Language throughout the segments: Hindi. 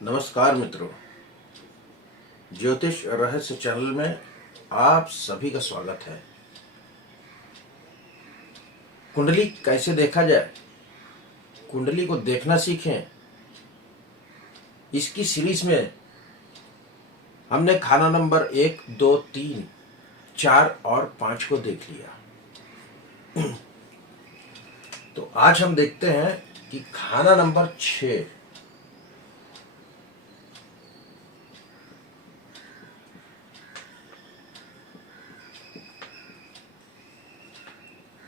नमस्कार मित्रों, ज्योतिष रहस्य चैनल में आप सभी का स्वागत है। कुंडली कैसे देखा जाए, कुंडली को देखना सीखें। इसकी सीरीज में हमने खाना नंबर 1, 2, 3, 4 और 5 को देख लिया। तो आज हम देखते हैं कि खाना नंबर 6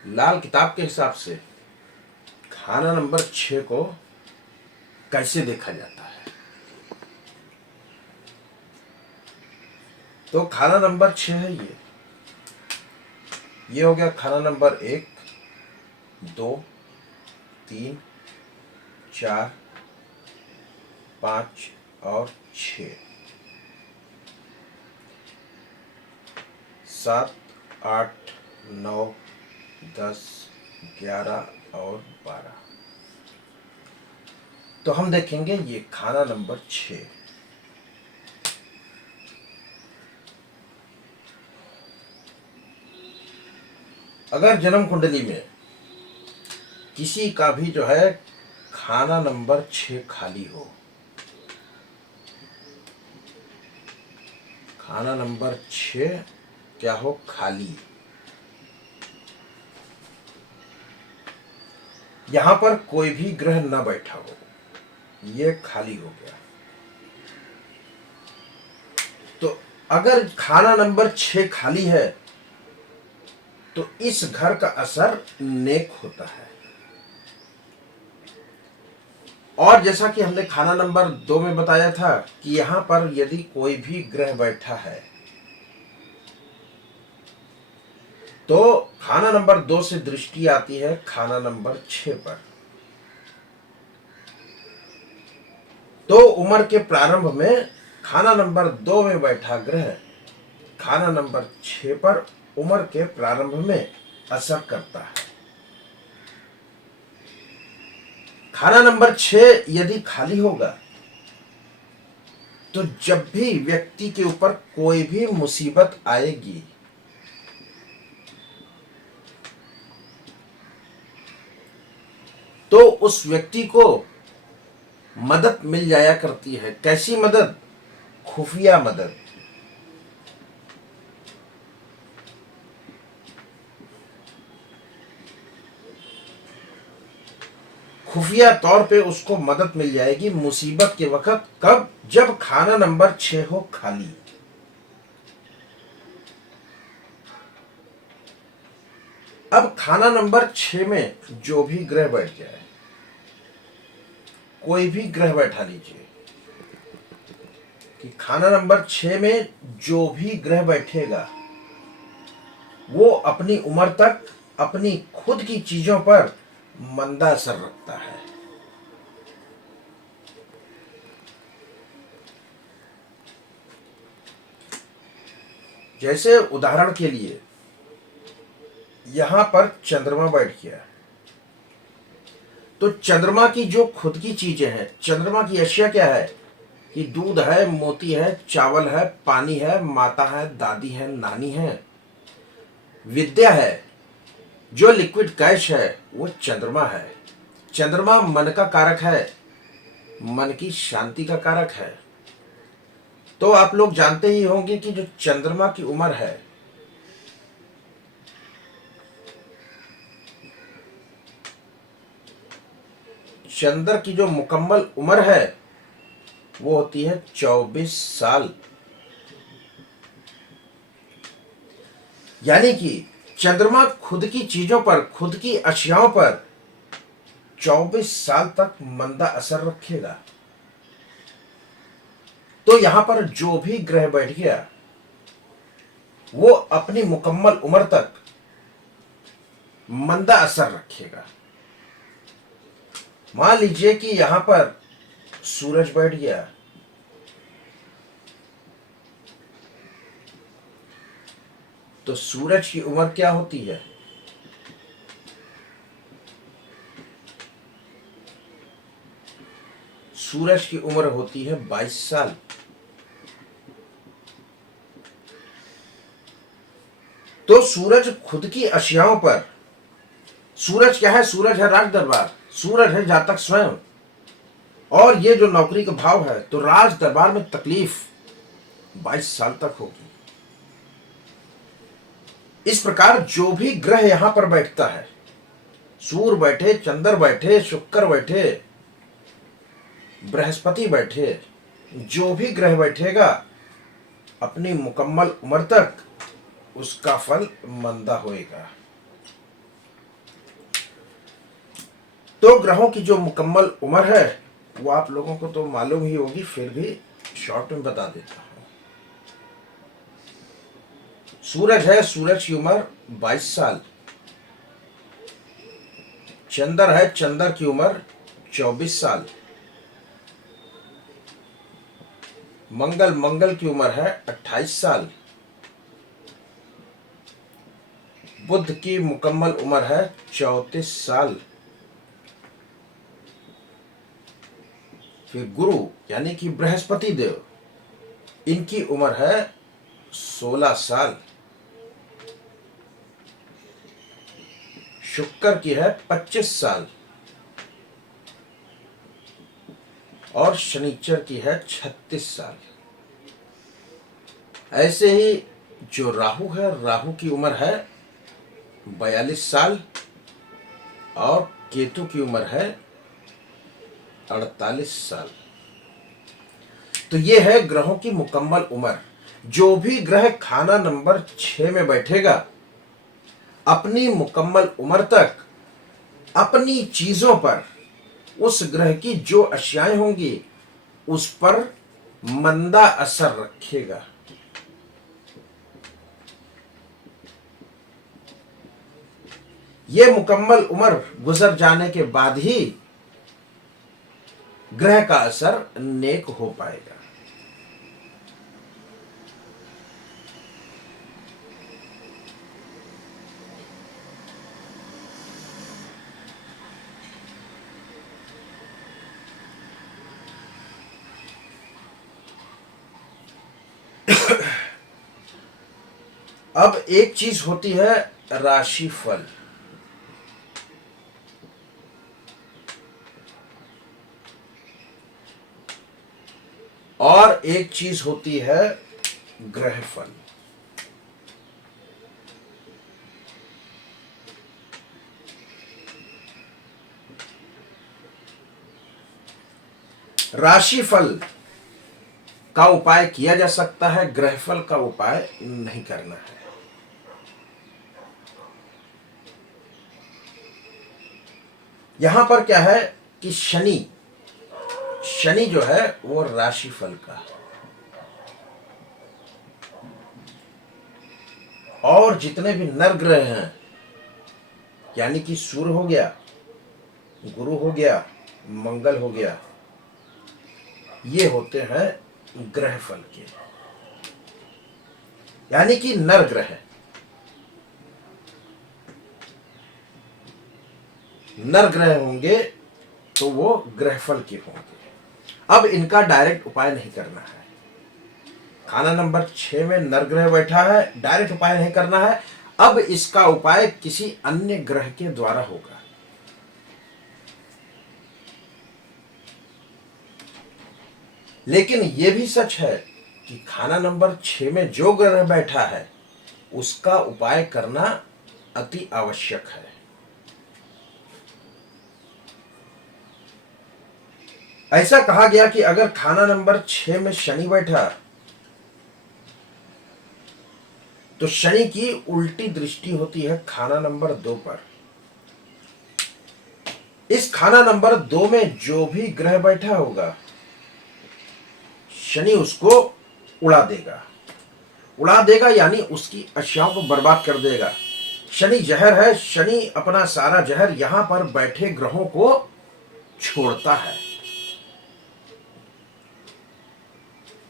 लाल किताब के हिसाब से खाना नंबर 6 को कैसे देखा जाता है। तो खाना नंबर 6 है ये हो गया खाना नंबर 1, 2, 3, 4, 5 और 6, 7, 8, 9, 10, 11 और 12। तो हम देखेंगे ये खाना नंबर 6। अगर जन्म कुंडली में किसी का भी जो है खाना नंबर 6 खाली हो, खाना नंबर 6 क्या हो, खाली, यहां पर कोई भी ग्रह न बैठा हो, ये खाली हो गया। तो अगर खाना नंबर 6 खाली है तो इस घर का असर नेक होता है। और जैसा कि हमने खाना नंबर 2 में बताया था कि यहां पर यदि कोई भी ग्रह बैठा है तो खाना नंबर 2 से दृष्टि आती है खाना नंबर 6 पर। तो उम्र के प्रारंभ में खाना नंबर 2 में बैठा ग्रह खाना नंबर 6 पर उम्र के प्रारंभ में असर करता है। खाना नंबर 6 यदि खाली होगा तो जब भी व्यक्ति के ऊपर कोई भी मुसीबत आएगी तो उस व्यक्ति को मदद मिल जाया करती है। कैसी मदद? खुफिया मदद। खुफिया तौर पे उसको मदद मिल जाएगी मुसीबत के वक्त। कब? जब खाना नंबर 6 हो खाली। अब खाना नंबर 6 में जो भी ग्रह बैठ जाए, कोई भी ग्रह बैठा लीजिए कि खाना नंबर 6 में जो भी ग्रह बैठेगा वो अपनी उम्र तक अपनी खुद की चीजों पर मंदा असर रखता है। जैसे उदाहरण के लिए यहां पर चंद्रमा बैठ गया, तो चंद्रमा की जो खुद की चीजें हैं, चंद्रमा की अशिया क्या है कि दूध है, मोती है, चावल है, पानी है, माता है, दादी है, नानी है, विद्या है। जो लिक्विड कैश है वो चंद्रमा है। चंद्रमा मन का कारक है, मन की शांति का कारक है। तो आप लोग जानते ही होंगे कि जो चंद्रमा की उम्र है चंद्र की जो मुकम्मल उम्र है वो होती है 24 साल। यानी कि चंद्रमा खुद की चीजों पर, खुद की अशियाओं पर 24 साल तक मंदा असर रखेगा। तो यहां पर जो भी ग्रह बैठ गया वो अपनी मुकम्मल उम्र तक मंदा असर रखेगा। मान लीजिए कि यहां पर सूरज बैठ गया, तो सूरज की उम्र क्या होती है? सूरज की उम्र होती है 22 साल। तो सूरज खुद की अशियाओं पर, सूरज क्या है? सूरज है राज दरबार, सूरज है जातक स्वयं। और ये जो नौकरी का भाव है, तो राज दरबार में तकलीफ 22 साल तक होगी। इस प्रकार जो भी ग्रह यहां पर बैठता है, सूर्य बैठे, चंद्र बैठे, शुक्र बैठे, बृहस्पति बैठे, जो भी ग्रह बैठेगा अपनी मुकम्मल उम्र तक उसका फल मंदा होएगा। तो ग्रहों की जो मुकम्मल उम्र है वो आप लोगों को तो मालूम ही होगी, फिर भी शॉर्ट में बता देता हूं। सूरज है, सूरज की उम्र 22 साल। चंद्र है, चंद्र की उम्र 24 साल। मंगल, मंगल की उम्र है 28 साल। बुध की मुकम्मल उम्र है 34 साल। फिर गुरु यानी कि बृहस्पति देव, इनकी उम्र है 16 साल। शुक्र की है 25 साल और शनिचर की है 36 साल। ऐसे ही जो राहु है, राहु की उम्र है 42 साल और केतु की उम्र है 48 साल। तो ये है ग्रहों की मुकम्मल उम्र। जो भी ग्रह खाना नंबर 6 में बैठेगा अपनी मुकम्मल उम्र तक अपनी चीजों पर, उस ग्रह की जो अशियाएं होंगी उस पर मंदा असर रखेगा। यह मुकम्मल उम्र गुजर जाने के बाद ही ग्रह का असर नेक हो पाएगा। अब एक चीज होती है राशिफल, और एक चीज होती है ग्रहफल। राशिफल का उपाय किया जा सकता है, ग्रहफल का उपाय नहीं करना है। यहां पर क्या है कि शनि, शनि जो है वो राशिफल का, और जितने भी नर ग्रह हैं यानी कि सूर्य हो गया, गुरु हो गया, मंगल हो गया, ये होते हैं ग्रहफल के, यानी कि नर ग्रह। नर ग्रह होंगे तो वो ग्रहफल के होंगे। अब इनका डायरेक्ट उपाय नहीं करना है। खाना नंबर 6 में नर ग्रह बैठा है, डायरेक्ट उपाय नहीं करना है। अब इसका उपाय किसी अन्य ग्रह के द्वारा होगा। लेकिन यह भी सच है कि खाना नंबर 6 में जो ग्रह बैठा है उसका उपाय करना अति आवश्यक है। ऐसा कहा गया कि अगर खाना नंबर 6 में शनि बैठा तो शनि की उल्टी दृष्टि होती है खाना नंबर 2 पर। इस खाना नंबर 2 में जो भी ग्रह बैठा होगा शनि उसको उड़ा देगा। उड़ा देगा यानी उसकी आशाओं को बर्बाद कर देगा। शनि जहर है, शनि अपना सारा जहर यहां पर बैठे ग्रहों को छोड़ता है।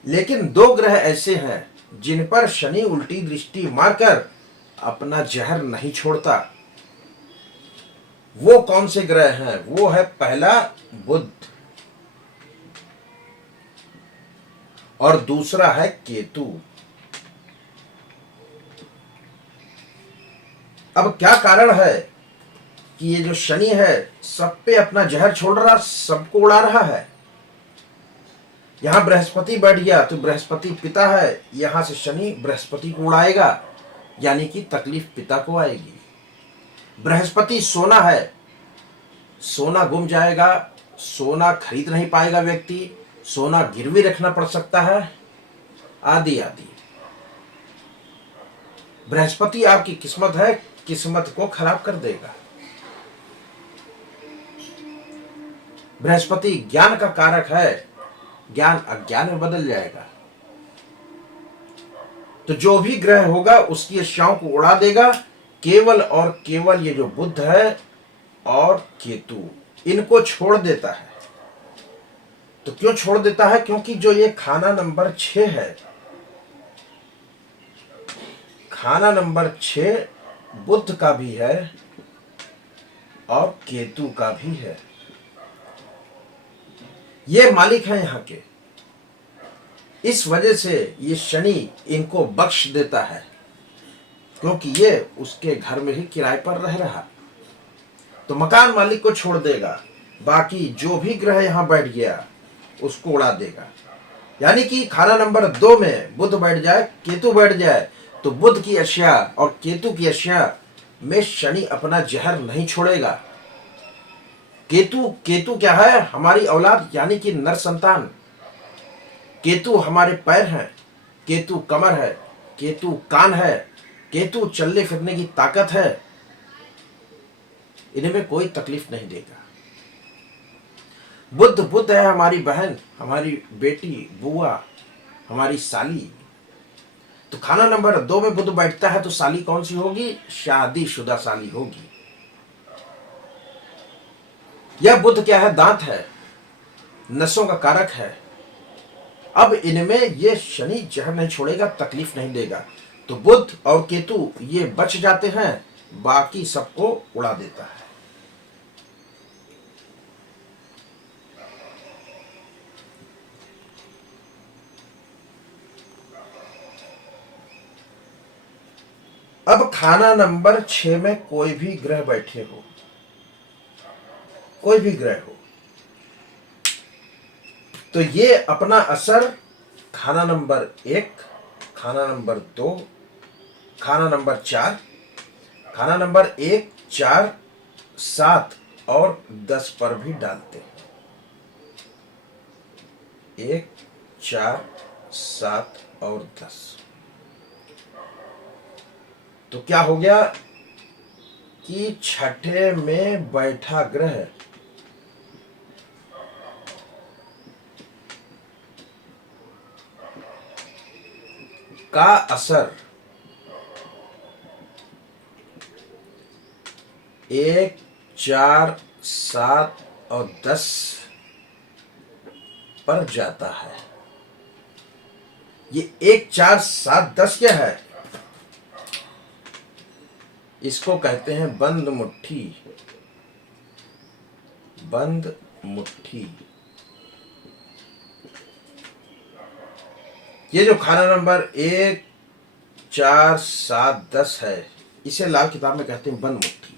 लेकिन 2 ग्रह ऐसे हैं जिन पर शनि उल्टी दृष्टि मारकर अपना जहर नहीं छोड़ता। वो कौन से ग्रह हैं? वो है पहला बुध, और दूसरा है केतु। अब क्या कारण है कि ये जो शनि है सब पे अपना जहर छोड़ रहा, सबको उड़ा रहा है। यहां बृहस्पति बैठ गया तो बृहस्पति पिता है, यहां से शनि बृहस्पति को उड़ाएगा, यानी कि तकलीफ पिता को आएगी। बृहस्पति सोना है, सोना गुम जाएगा, सोना खरीद नहीं पाएगा व्यक्ति, सोना गिरवी रखना पड़ सकता है, आदि आदि। बृहस्पति आपकी किस्मत है, किस्मत को खराब कर देगा। बृहस्पति ज्ञान का कारक है, ज्ञान अज्ञान में बदल जाएगा। तो जो भी ग्रह होगा उसकी इच्छाओं को उड़ा देगा। केवल और केवल ये जो बुध है और केतु, इनको छोड़ देता है। तो क्यों छोड़ देता है? क्योंकि जो ये खाना नंबर 6 है, खाना नंबर 6 बुध का भी है और केतु का भी है। ये मालिक हैं यहां के। इस वजह से ये शनि इनको बख्श देता है, क्योंकि ये उसके घर में ही किराए पर रह रहा। तो मकान मालिक को छोड़ देगा, बाकी जो भी ग्रह यहां बैठ गया उसको उड़ा देगा। यानी कि खाना नंबर 2 में बुध बैठ जाए, केतु बैठ जाए, तो बुध की अशिया और केतु की अशिया में शनि अपना जहर नहीं छोड़ेगा। केतु क्या है? हमारी औलाद, यानी कि नर संतान। केतु हमारे पैर हैं, केतु कमर है, केतु कान है, केतु चलने फिरने की ताकत है। इनमें कोई तकलीफ नहीं देगा। बुध है हमारी बहन, हमारी बेटी, बुआ, हमारी साली। तो खाना नंबर 2 में बुध बैठता है तो साली कौन सी होगी? शादीशुदा साली होगी। यह बुध क्या है? दांत है, नसों का कारक है। अब इनमें ये शनि जहर नहीं छोड़ेगा, तकलीफ नहीं देगा। तो बुध और केतु ये बच जाते हैं, बाकी सबको उड़ा देता है। अब खाना नंबर 6 में कोई भी ग्रह बैठे हो, कोई भी ग्रह हो, तो ये अपना असर खाना नंबर 1, खाना नंबर 2, खाना नंबर 4, खाना नंबर 1, 4, 7 और 10 पर भी डालते हैं। 1, 4, 7 और 10। तो क्या हो गया कि छठे में बैठा ग्रह का असर 1, 4, 7 और 10 पर जाता है। ये 1, 4, 7, 10 क्या है? इसको कहते हैं बंद मुट्ठी। बंद मुट्ठी। ये जो खाना नंबर 1, 4, 7, 10 है, इसे लाल किताब में कहते हैं बंद मुट्ठी।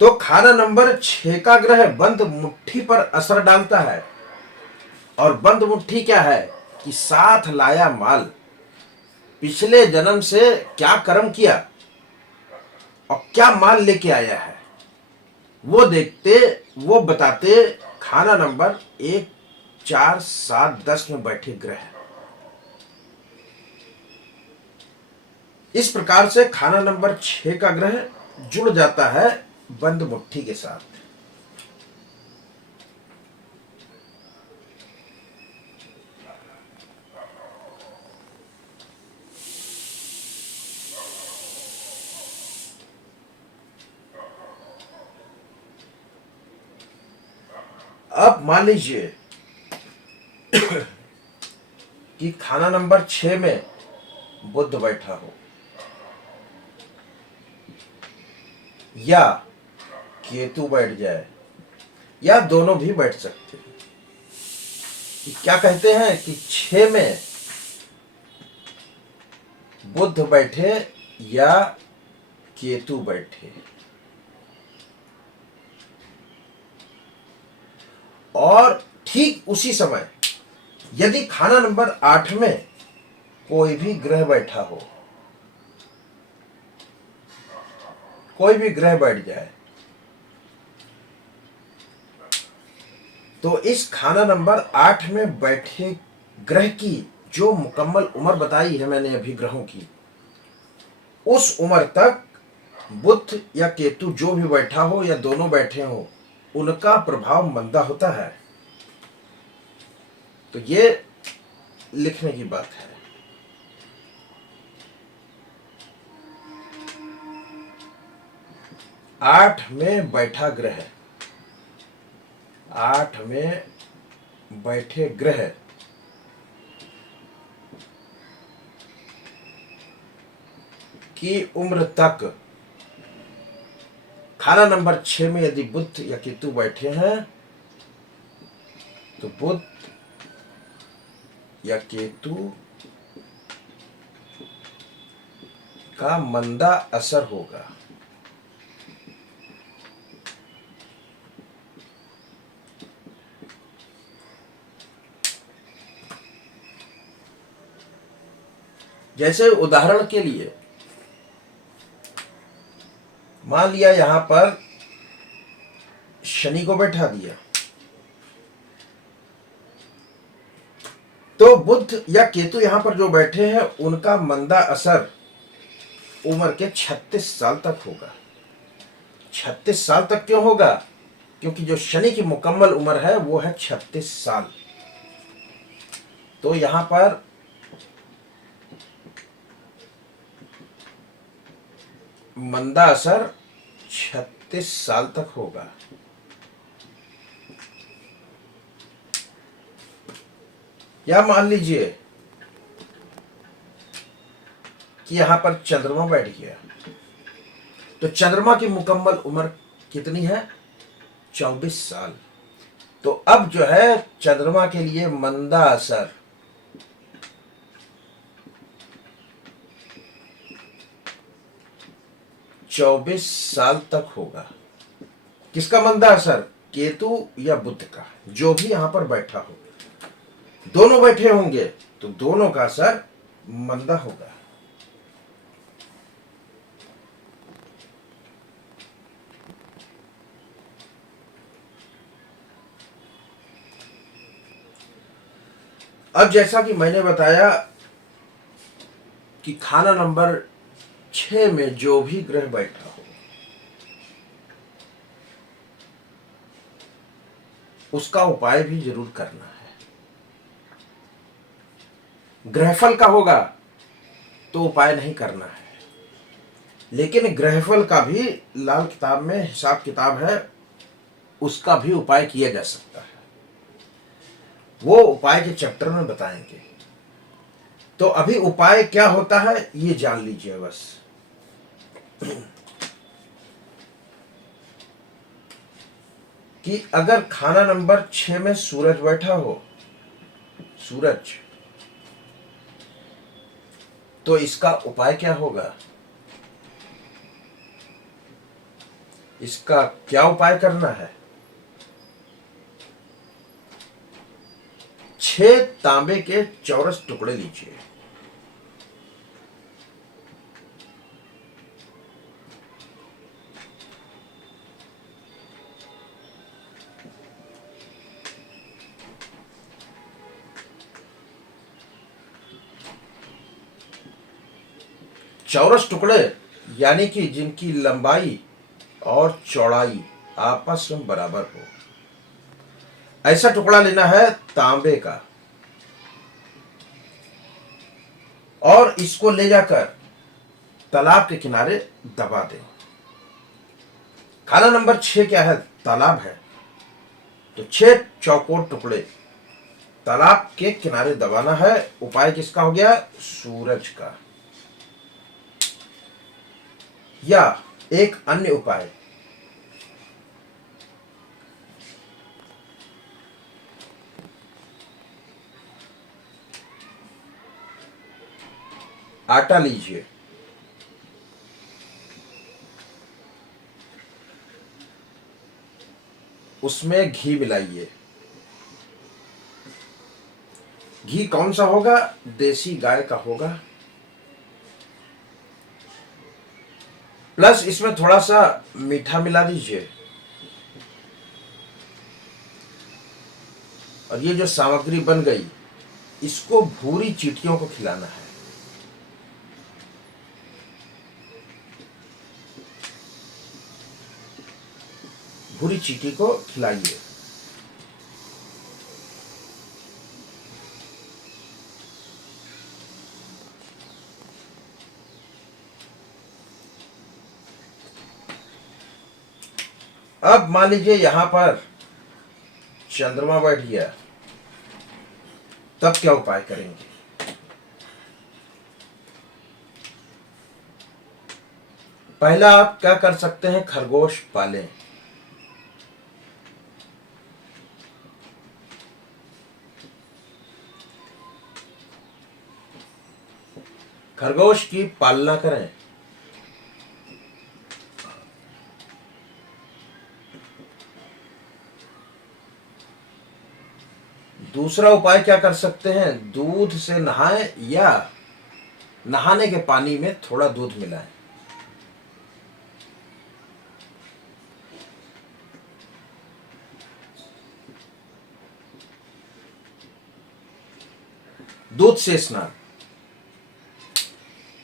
तो खाना नंबर 6 का ग्रह बंद मुट्ठी पर असर डालता है। और बंद मुट्ठी क्या है? कि साथ लाया माल, पिछले जन्म से क्या कर्म किया और क्या माल लेके आया है, वो देखते, वो बताते खाना नंबर 1, 4, 7, 10 में बैठे ग्रह। इस प्रकार से खाना नंबर 6 का ग्रह जुड़ जाता है बंद मुट्ठी के साथ। अब मान लीजिए कि खाना नंबर 6 में बुध बैठा हो या केतु बैठ जाए, या दोनों भी बैठ सकते हैं। कि क्या कहते हैं कि 6 में बुध बैठे या केतु बैठे, और ठीक उसी समय यदि खाना नंबर 8 में कोई भी ग्रह बैठा हो, कोई भी ग्रह बैठ जाए, तो इस खाना नंबर 8 में बैठे ग्रह की जो मुकम्मल उम्र बताई है मैंने अभी ग्रहों की, उस उम्र तक बुध या केतु जो भी बैठा हो या दोनों बैठे हो, उनका प्रभाव मंदा होता है। तो ये लिखने की बात है। आठ में बैठा ग्रह, 8 में बैठे ग्रह की उम्र तक खाना नंबर 6 में यदि बुध या केतु बैठे हैं, तो बुध या केतु का मंदा असर होगा। जैसे उदाहरण के लिए मान लिया यहां पर शनि को बैठा दिया, तो बुध या केतु यहां पर जो बैठे हैं उनका मंदा असर उम्र के 36 साल तक होगा। 36 साल तक क्यों होगा? क्योंकि जो शनि की मुकम्मल उम्र है वो है 36 साल। तो यहां पर मंदा असर 36 साल तक होगा। या मान लीजिए कि यहां पर चंद्रमा बैठ गया, तो चंद्रमा की मुकम्मल उम्र कितनी है? 24 साल। तो अब जो है चंद्रमा के लिए मंदा असर 24 साल तक होगा। किसका मंदा असर? केतु या बुध का, जो भी यहां पर बैठा हो। दोनों बैठे होंगे तो दोनों का असर मंदा होगा। अब जैसा कि मैंने बताया कि खाना नंबर 6 में जो भी ग्रह बैठा हो, उसका उपाय भी जरूर करना है। ग्रहफल का होगा तो उपाय नहीं करना है, लेकिन ग्रहफल का भी लाल किताब में हिसाब किताब है, उसका भी उपाय किया जा सकता है। वो उपाय के चैप्टर में बताएंगे। तो अभी उपाय क्या होता है ये जान लीजिए बस। कि अगर खाना नंबर 6 में सूरज बैठा हो, सूरज, तो इसका उपाय क्या होगा? इसका क्या उपाय करना है? 6 तांबे के चौरस टुकड़े लीजिए, चौरस टुकड़े यानी कि जिनकी लंबाई और चौड़ाई आपस में बराबर हो, ऐसा टुकड़ा लेना है तांबे का, और इसको ले जाकर तालाब के किनारे दबा दें। खाना नंबर 6 क्या है? तालाब है। तो 6 चौकोर टुकड़े तालाब के किनारे दबाना है। उपाय किसका हो गया? सूरज का। या एक अन्य उपाय, आटा लीजिए, उसमें घी मिलाइए। घी कौन सा होगा? देसी गाय का होगा। प्लस इसमें थोड़ा सा मीठा मिला दीजिए। और ये जो सामग्री बन गई, इसको भूरी चींटियों को खिलाना है। भूरी चींटी को खिलाइए। अब मान लीजिए यहां पर चंद्रमा बैठ गया, तब क्या उपाय करेंगे? पहला आप क्या कर सकते हैं? खरगोश पालें। खरगोश की पालना करें। दूसरा उपाय क्या कर सकते हैं? दूध से नहाएं या नहाने के पानी में थोड़ा दूध मिलाएं। दूध से स्नान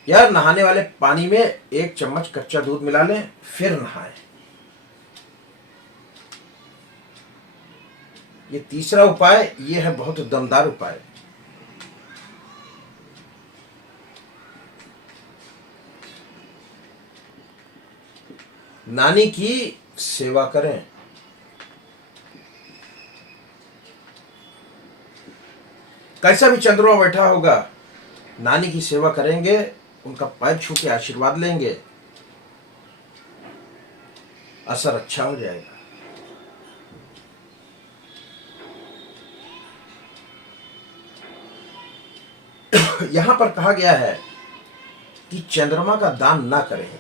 या नहाने वाले पानी में 1 चम्मच कच्चा दूध मिला लें, फिर नहाएं। ये तीसरा उपाय, ये है बहुत दमदार उपाय। नानी की सेवा करें। कैसा भी चंद्रमा बैठा होगा, नानी की सेवा करेंगे, उनका पैर छू के आशीर्वाद लेंगे, असर अच्छा हो जाएगा। यहां पर कहा गया है कि चंद्रमा का दान ना करें।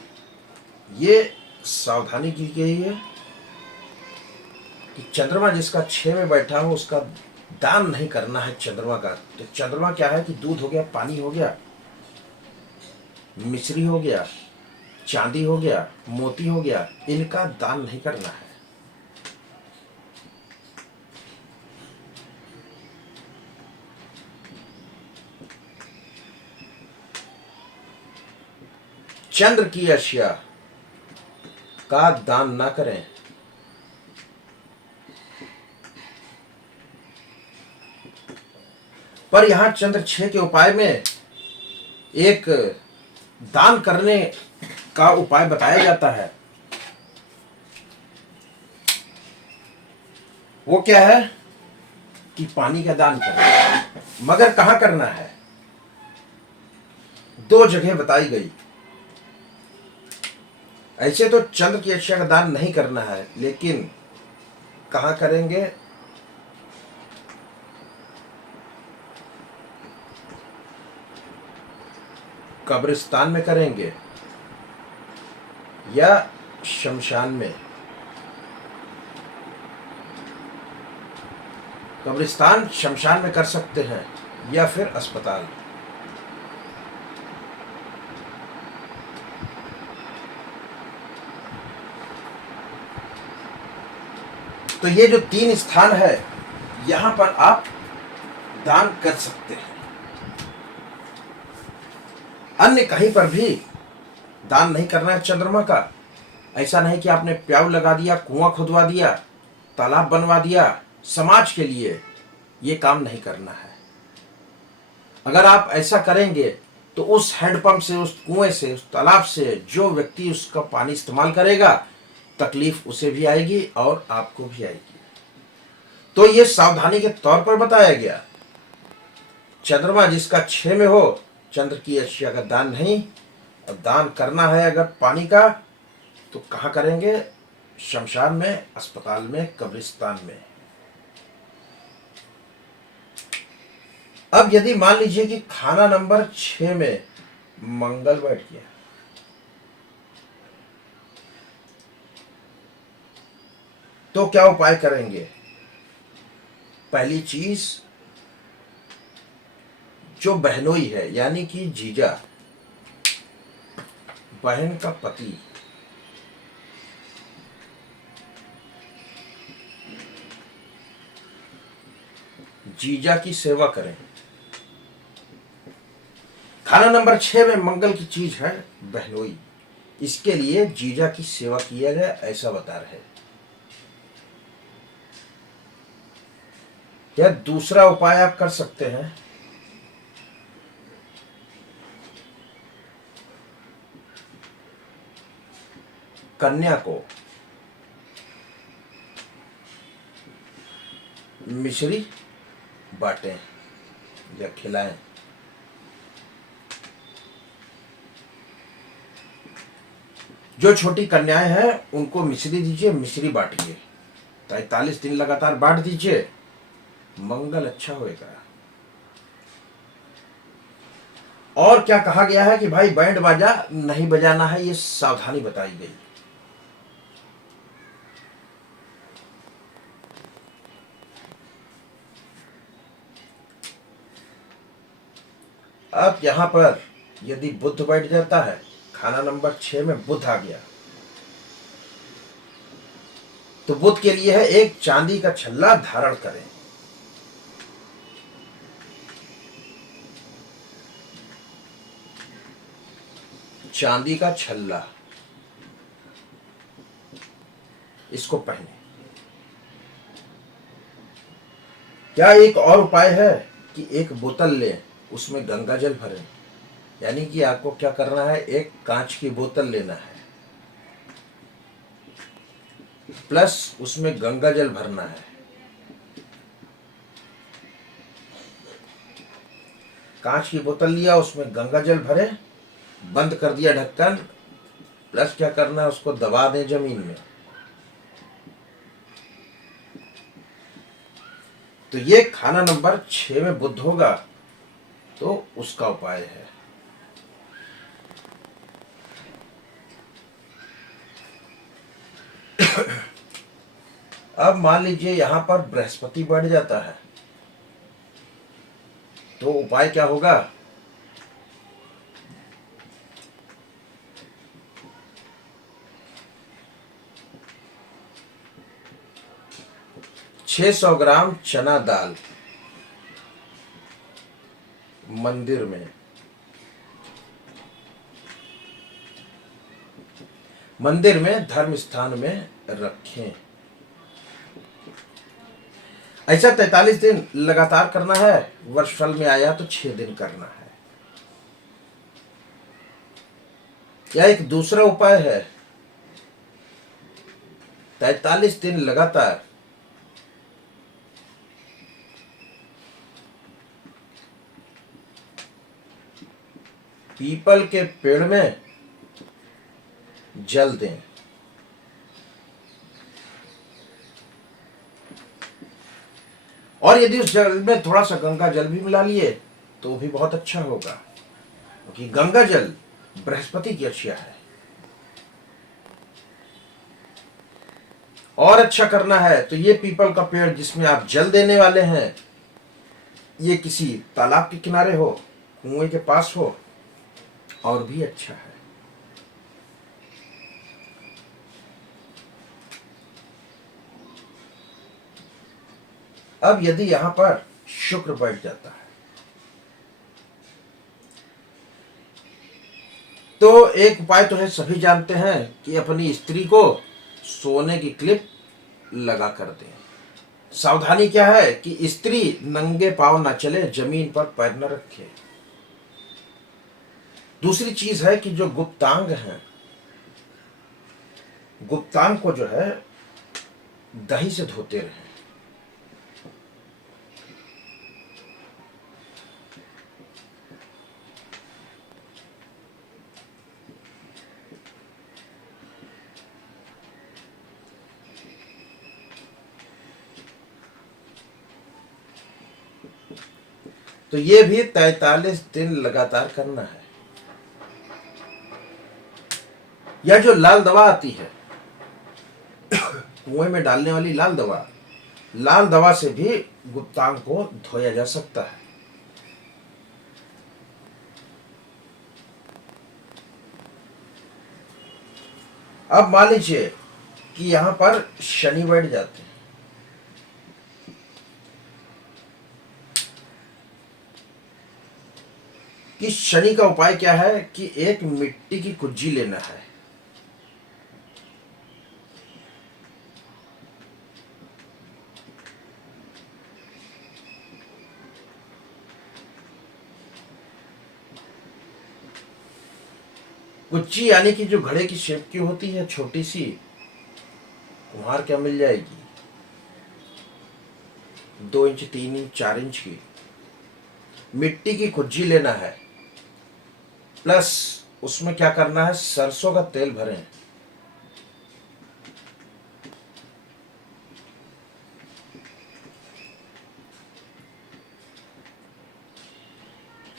ये सावधानी की गई है कि चंद्रमा जिसका 6 में बैठा हो उसका दान नहीं करना है चंद्रमा का। तो चंद्रमा क्या है कि दूध हो गया, पानी हो गया, मिश्री हो गया, चांदी हो गया, मोती हो गया, इनका दान नहीं करना है। चंद्र की अशिया का दान ना करें। पर यहां चंद्र 6 के उपाय में एक दान करने का उपाय बताया जाता है। वो क्या है कि पानी का दान करें। मगर कहां करना है? 2 जगह बताई गई। ऐसे तो चंद्र की अक्षय का दान नहीं करना है, लेकिन कहां करेंगे? कब्रिस्तान में करेंगे या शमशान में। कब्रिस्तान शमशान में कर सकते हैं या फिर अस्पताल। तो ये जो 3 स्थान है, यहां पर आप दान कर सकते हैं। अन्य कहीं पर भी दान नहीं करना है चंद्रमा का। ऐसा नहीं कि आपने प्याऊ लगा दिया, कुआं खुदवा दिया, तालाब बनवा दिया समाज के लिए, ये काम नहीं करना है। अगर आप ऐसा करेंगे तो उस हैंडपंप से, उस कुएं से, उस तालाब से जो व्यक्ति उसका पानी इस्तेमाल करेगा, तकलीफ उसे भी आएगी और आपको भी आएगी। तो ये सावधानी के तौर पर बताया गया। चंद्रमा जिसका 6 में हो, चंद्र की अशिया का दान नहीं। और दान करना है अगर पानी का, तो कहाँ करेंगे? शमशान में, अस्पताल में, कब्रिस्तान में। अब यदि मान लीजिए कि खाना नंबर 6 में मंगल बैठ गया। तो क्या उपाय करेंगे? पहली चीज, जो बहनोई है यानी कि जीजा, बहन का पति, जीजा की सेवा करें। खाना नंबर 6 में मंगल की चीज है बहनोई, इसके लिए जीजा की सेवा किया जाए ऐसा बता रहे। या दूसरा उपाय आप कर सकते हैं, कन्या को मिश्री बांटें या खिलाएं। जो छोटी कन्याएं हैं उनको मिश्री दीजिए, मिश्री बांटिए, 43 दिन लगातार बांट दीजिए, मंगल अच्छा होएगा। और क्या कहा गया है कि भाई बैंड बाजा नहीं बजाना है, ये सावधानी बताई गई। अब यहां पर यदि बुध बैठ जाता है, खाना नंबर 6 में बुध आ गया, तो बुध के लिए है एक चांदी का छल्ला धारण करें। चांदी का छल्ला, इसको पहने। क्या एक और उपाय है कि एक बोतल लें, उसमें गंगा जल भरें। यानी कि आपको क्या करना है, एक कांच की बोतल लेना है, प्लस उसमें गंगा जल भरना है। कांच की बोतल लिया, उसमें गंगा जल भरे, बंद कर दिया ढक्कन, प्लस क्या करना है, उसको दबा दें जमीन में। तो ये खाना नंबर 6 में बुध होगा, तो उसका उपाय है। अब मान लीजिए यहां पर बृहस्पति बढ़ जाता है, तो उपाय क्या होगा? छह 600 ग्राम चना दाल मंदिर में धर्म स्थान में रखें। ऐसा 43 दिन लगातार करना है। वर्षफल में आया तो 6 दिन करना है। या एक दूसरा उपाय है, 43 दिन लगातार पीपल के पेड़ में जल दें। और यदि उस जल में थोड़ा सा गंगा जल भी मिला लिए तो भी बहुत अच्छा होगा, क्योंकि गंगा जल बृहस्पति की अर्चना है। और अच्छा करना है तो ये पीपल का पेड़ जिसमें आप जल देने वाले हैं, ये किसी तालाब के किनारे हो, कुएं के पास हो, और भी अच्छा है। अब यदि यहां पर शुक्र बैठ जाता है, तो एक उपाय तो है, सभी जानते हैं कि अपनी स्त्री को सोने की क्लिप लगा कर दें। सावधानी क्या है कि स्त्री नंगे पांव न चले, जमीन पर पैर न रखे। दूसरी चीज है कि जो गुप्तांग है, गुप्तांग को जो है दही से धोते रहे। तो ये भी 43 दिन लगातार करना है। या जो लाल दवा आती है कुएं में डालने वाली लाल दवा से भी गुप्तांग को धोया जा सकता है। अब मान लीजिए कि यहां पर शनि बैठ जाते हैं, कि शनि का उपाय क्या है कि एक मिट्टी की कुज्जी लेना है, कुच्ची यानी कि जो घड़े की शेप की होती है, छोटी सी कुम्हार क्या मिल जाएगी, 2 इंच 3 इंच 4 इंच की मिट्टी की कुज्जी लेना है। प्लस उसमें क्या करना है, सरसों का तेल भरें,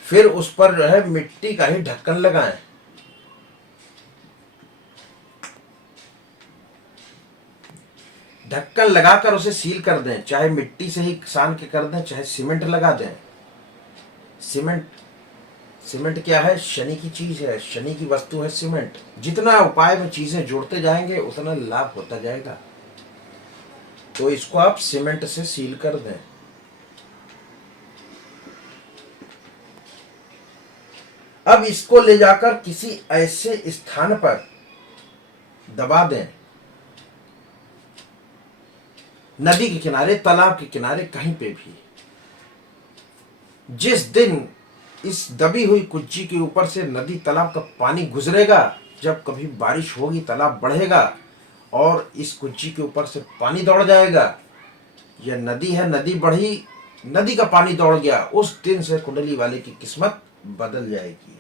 फिर उस पर जो है मिट्टी का ही ढक्कन लगाएं। ढक्कन लगाकर उसे सील कर दें, चाहे मिट्टी से ही सान के कर दें, चाहे सीमेंट लगा दें। सीमेंट सीमेंट क्या है, शनि की चीज है, शनि की वस्तु है सीमेंट। जितना उपाय में चीजें जोड़ते जाएंगे उतना लाभ होता जाएगा। तो इसको आप सीमेंट से सील कर दें। अब इसको ले जाकर किसी ऐसे स्थान पर दबा दें, नदी के किनारे, तालाब के किनारे, कहीं पे भी। जिस दिन इस दबी हुई कुज्जी के ऊपर से नदी तालाब का पानी गुजरेगा, जब कभी बारिश होगी तालाब बढ़ेगा और इस कुज्जी के ऊपर से पानी दौड़ जाएगा, यह नदी है, नदी बढ़ी, नदी का पानी दौड़ गया, उस दिन से कुंडली वाले की किस्मत बदल जाएगी।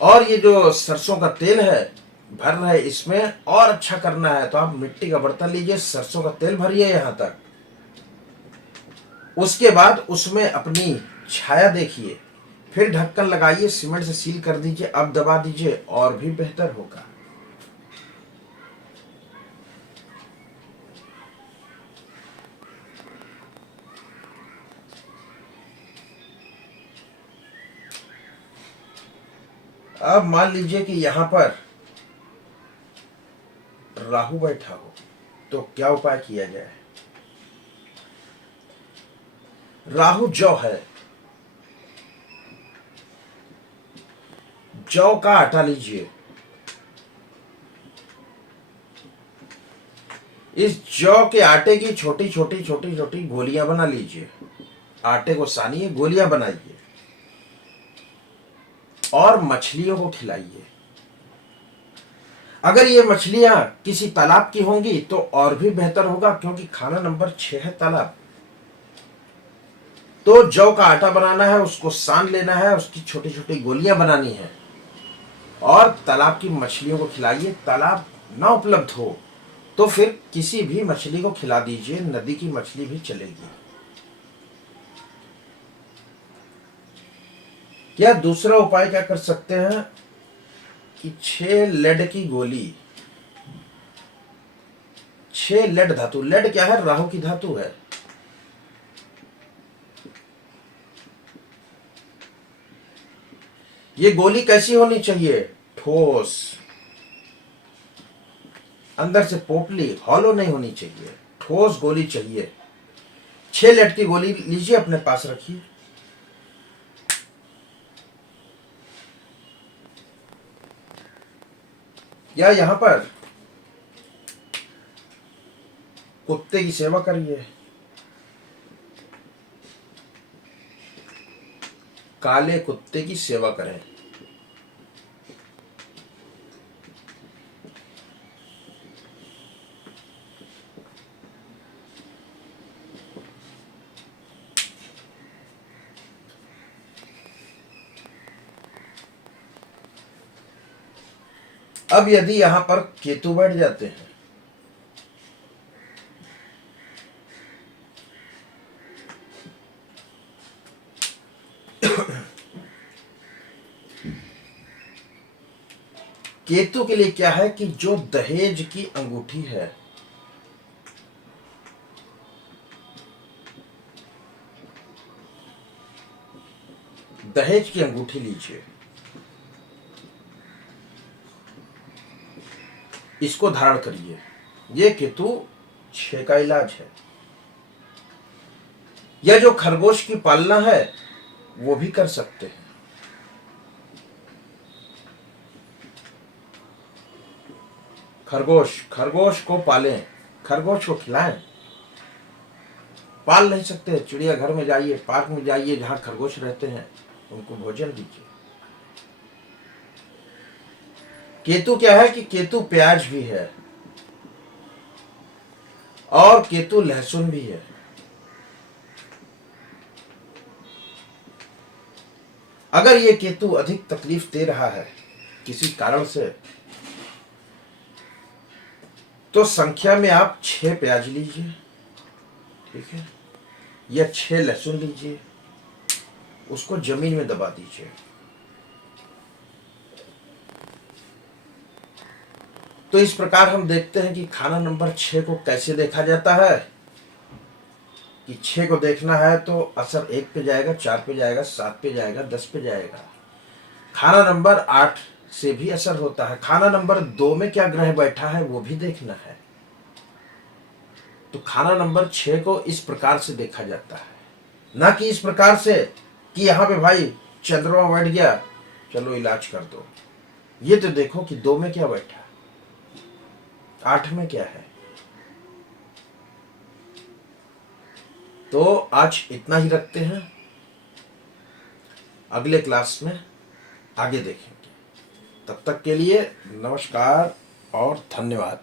और ये जो सरसों का तेल है भर रहा है, इसमें और अच्छा करना है तो आप मिट्टी का बर्तन लीजिए, सरसों का तेल भरिए यहां तक। उसके बाद उसमें अपनी छाया देखिए, फिर ढक्कन लगाइए, सीमेंट से सील कर दीजिए, अब दबा दीजिए और भी बेहतर होगा। अब मान लीजिए कि यहां पर राहु बैठा हो, तो क्या उपाय किया जाए। राहु जौ है, जौ का आटा लीजिए, इस जौ के आटे की छोटी छोटी छोटी छोटी गोलियां बना लीजिए, आटे को सानिए, गोलियां बनाइए और मछलियों को खिलाइए। अगर ये मछलियां किसी तालाब की होंगी तो और भी बेहतर होगा, क्योंकि खाना नंबर 6 है तालाब। तो जौ का आटा बनाना है, उसको सान लेना है, उसकी छोटी छोटी गोलियां बनानी है और तालाब की मछलियों को खिलाइए। तालाब ना उपलब्ध हो तो फिर किसी भी मछली को खिला दीजिए, नदी की मछली भी चलेगी। क्या दूसरा उपाय क्या कर सकते हैं कि 6 लेड की गोली, 6 लेड धातु, लेड क्या है, राहु की धातु है। ये गोली कैसी होनी चाहिए, ठोस, अंदर से पोपली, हॉलो नहीं होनी चाहिए, ठोस गोली चाहिए। 6 लेड की गोली लीजिए, अपने पास रखिए। या यहां पर कुत्ते की सेवा करिए, काले कुत्ते की सेवा करें। अब यदि यहां पर केतु बैठ जाते हैं, केतु के लिए क्या है कि जो दहेज की अंगूठी है, दहेज की अंगूठी लीजिए, इसको धारण करिए। ये केतु 6 का इलाज है। या जो खरगोश की पालना है वो भी कर सकते हैं। खरगोश, खरगोश को पालें, खरगोश को खिलाएं। पाल नहीं सकते, चिड़ियाघर में जाइए, पार्क में जाइए, जहां खरगोश रहते हैं उनको भोजन दीजिए। केतु क्या है कि केतु प्याज भी है और केतु लहसुन भी है। अगर ये केतु अधिक तकलीफ दे रहा है किसी कारण से, तो संख्या में आप 6 प्याज लीजिए, ठीक है, या 6 लहसुन लीजिए, उसको जमीन में दबा दीजिए। तो इस प्रकार हम देखते हैं कि खाना नंबर 6 को कैसे देखा जाता है। कि 6 को देखना है तो असर 1 पे जाएगा, 4 पे जाएगा, 7 पे जाएगा, 10 पे जाएगा। खाना नंबर 8 से भी असर होता है। खाना नंबर 2 में क्या ग्रह बैठा है वो भी देखना है। तो खाना नंबर 6 को इस प्रकार से देखा जाता है, ना कि इस प्रकार से कि यहां पे भाई चंद्रमा बैठ गया, चलो इलाज कर दो। ये तो देखो कि 2 में क्या बैठा, 8 में क्या है। तो आज इतना ही रखते हैं, अगले क्लास में आगे देखेंगे। तब तक के लिए नमस्कार और धन्यवाद।